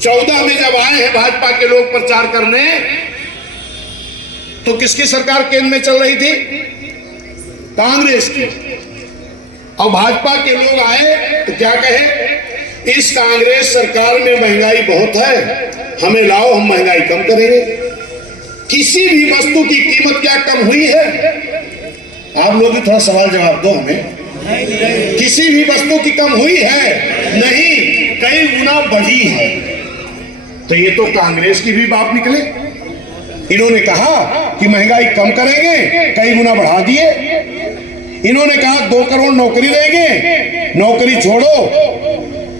14 में जब आए हैं भाजपा के लोग प्रचार करने, तो किसकी सरकार केंद्र में चल रही थी? कांग्रेस की। और भाजपा के लोग आए तो क्या कहे? इस कांग्रेस सरकार में महंगाई बहुत है, हमें लाओ, हम महंगाई कम करेंगे। किसी भी वस्तु की कीमत क्या कम हुई है? आप लोग भी थोड़ा सवाल जवाब दो हमें। किसी भी वस्तु की कम हुई है? नहीं, कई गुना बढ़ी है। तो ये तो कांग्रेस की भी बात निकले। इन्होंने कहा कि महंगाई कम करेंगे, कई गुना बढ़ा दिए। इन्होंने कहा 2 करोड़ नौकरी देंगे, नौकरी छोड़ो,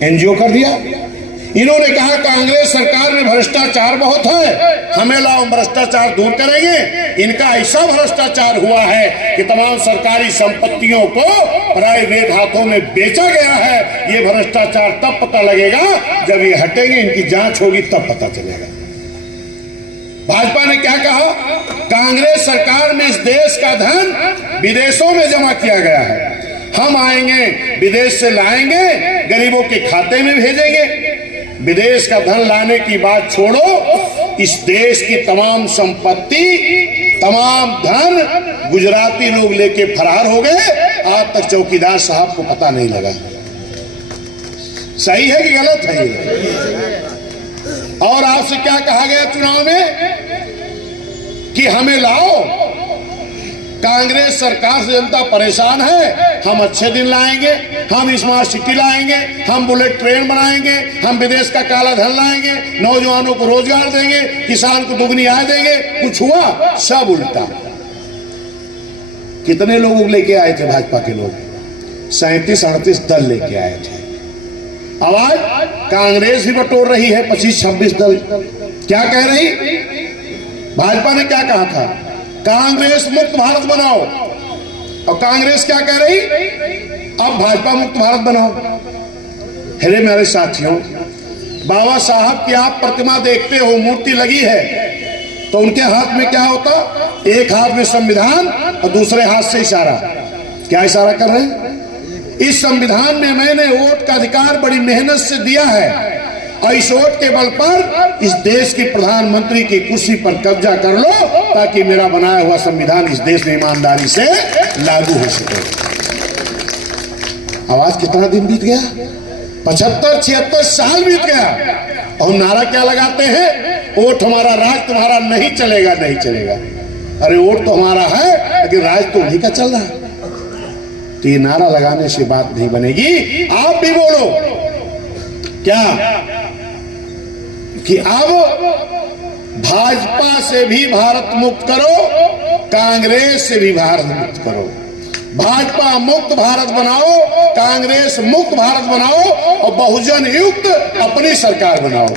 एनजीओ कर दिया। इन्होंने कहा कांग्रेस सरकार में भ्रष्टाचार बहुत है, हमें लाओ, भ्रष्टाचार दूर करेंगे। इनका ऐसा भ्रष्टाचार हुआ है कि तमाम सरकारी संपत्तियों को प्राइवेट हाथों में बेचा गया है। ये भ्रष्टाचार तब पता लगेगा जब ये हटेंगे, इनकी जांच होगी, तब पता चलेगा। भाजपा ने क्या कहा? कांग्रेस सरकार में इस देश का धन विदेशों में जमा किया गया है, हम आएंगे विदेश से लाएंगे, गरीबों के खाते में भेजेंगे। विदेश का धन लाने की बात छोड़ो, इस देश की तमाम संपत्ति, तमाम धन गुजराती लोग लेके फरार हो गए। आज तक चौकीदार साहब को पता नहीं लगा। सही है कि गलत है ये? और आपसे क्या कहा गया चुनाव में कि हमें लाओ, कांग्रेस सरकार से जनता परेशान है, हम अच्छे दिन लाएंगे, हम स्मार्ट सिटी लाएंगे, हम बुलेट ट्रेन बनाएंगे, हम विदेश का काला धन लाएंगे, नौजवानों को रोजगार देंगे, किसान को दुगनी आय देंगे। कुछ हुआ? सब उल्टा। कितने लोग लेके आए थे भाजपा के लोग? 37-38 दल लेके आए थे। अब आज कांग्रेस भी बटोर रही है 25-26 दल। क्या कह रही? भाजपा ने क्या कहा था? कांग्रेस मुक्त भारत बनाओ। और कांग्रेस क्या कह रही? अब भाजपा मुक्त भारत बनाओ। अरे मेरे साथियों, बाबा साहब की आप प्रतिमा देखते हो, मूर्ति लगी है, तो उनके हाथ में क्या होता? एक हाथ में संविधान और दूसरे हाथ से इशारा। क्या इशारा कर रहे हैं? इस संविधान में मैंने वोट का अधिकार बड़ी मेहनत से दिया है, और इस वोट के बल पर इस देश की प्रधानमंत्री की कुर्सी पर कब्जा कर लो, ताकि मेरा बनाया हुआ संविधान इस देश में ईमानदारी से लागू हो सके। आवाज कितना दिन बीत गया? 75-76 साल बीत गया, और नारा क्या लगाते हैं? वोट हमारा, राज तुम्हारा, नहीं चलेगा, नहीं चलेगा। अरे वोट तो हमारा है, लेकिन राज तो उन्हीं का चल रहा है। तो ये नारा लगाने से बात नहीं बनेगी। आप भी बोलो क्या कि अब भाजपा से भी भारत मुक्त करो, कांग्रेस से भी भारत मुक्त करो। भाजपा मुक्त भारत बनाओ, कांग्रेस मुक्त भारत बनाओ, और बहुजन युक्त अपनी सरकार बनाओ।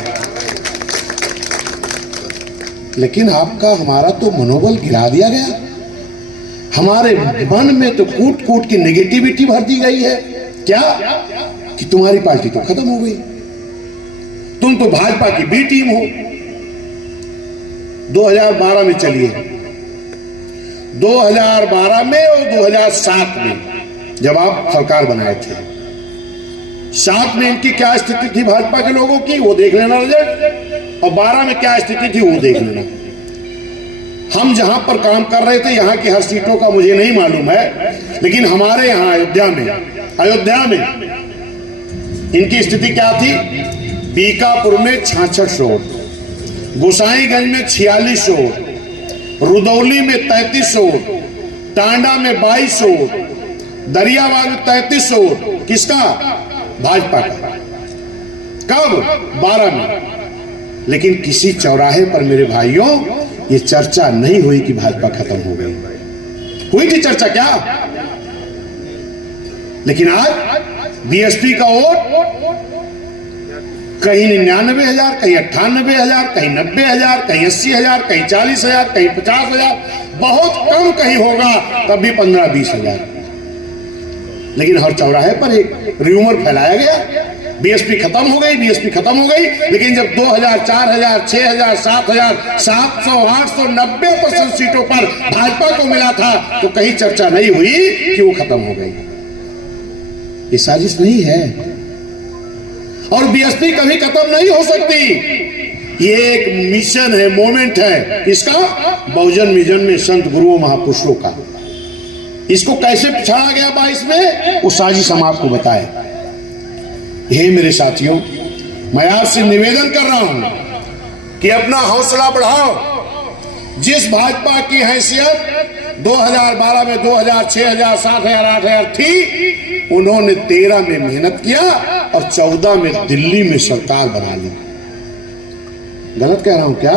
लेकिन आपका, हमारा तो मनोबल गिरा दिया गया। हमारे मन में तो कूट कूट की नेगेटिविटी भर दी गई है। क्या कि तुम्हारी पार्टी तो खत्म हो गई, तुम तो भाजपा की बी टीम हो। 2012 में चलिए, 2012 में और 2007 में जब आप सरकार बनाए थे, 7 में इनकी क्या स्थिति थी भाजपा के लोगों की, वो देख लेना रिजल्ट, और 12 में क्या स्थिति थी वो देख लेना। हम जहां पर काम कर रहे थे, यहाँ की हर सीटों का मुझे नहीं मालूम है, लेकिन हमारे यहाँ अयोध्या में इनकी स्थिति क्या थी? बीकापुर में 66 वोट, गोसाईगंज में 46 वोट, रुदौली में 33 वोट, टांडा में 22 वोट, दरियाबाद में 33 वोट। किसका? भाजपा का। कब? 12 में। लेकिन किसी चौराहे पर मेरे भाइयों ये चर्चा नहीं हुई कि भाजपा खत्म हो गई। हुई थी चर्चा क्या? लेकिन आज बीएसपी का वोट कहीं 99,000, कहीं 98,000, कहीं 90,000, कहीं 80,000, कहीं 40,000, कहीं 50,000, बहुत कम कहीं होगा तब भी 15-20,000। लेकिन हर चौराहे पर एक रूमर फैलाया गया, बीएसपी खत्म हो गई, बीएसपी खत्म हो गई। लेकिन जब 2,000, 4,000, 6,000, 7,000, 700, 800, 90% सीटों पर भाजपा को मिला था, तो कहीं चर्चा नहीं हुई कि वो खत्म हो गई। ये साजिश नहीं है। और बीएसपी कभी खत्म नहीं हो सकती। ये एक मिशन है, मोमेंट है किसका? बहुजन मिशन में संत गुरुओं महापुरुषों का। इसको कैसे पिछाड़ा गया 22 में, वो साजिश हम आपको बताए। हे मेरे साथियों, मैं आपसे निवेदन कर रहा हूं कि अपना हौसला बढ़ाओ। जिस भाजपा की हैसियत 2012 में 2000, 6000, 7000, 8000 थी, उन्होंने 13 में मेहनत किया और 14 में दिल्ली में सरकार बना ली। गलत कह रहा हूं क्या?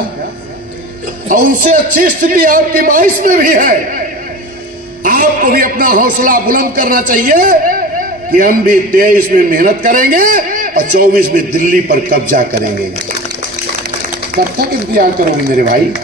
और उनसे अच्छी स्थिति आपकी 22 में भी है। आपको भी अपना हौसला बुलंद करना चाहिए कि हम भी 23 में मेहनत करेंगे और 24 में दिल्ली पर कब्जा करेंगे। कब तक इंतजार करोगे मेरे भाई?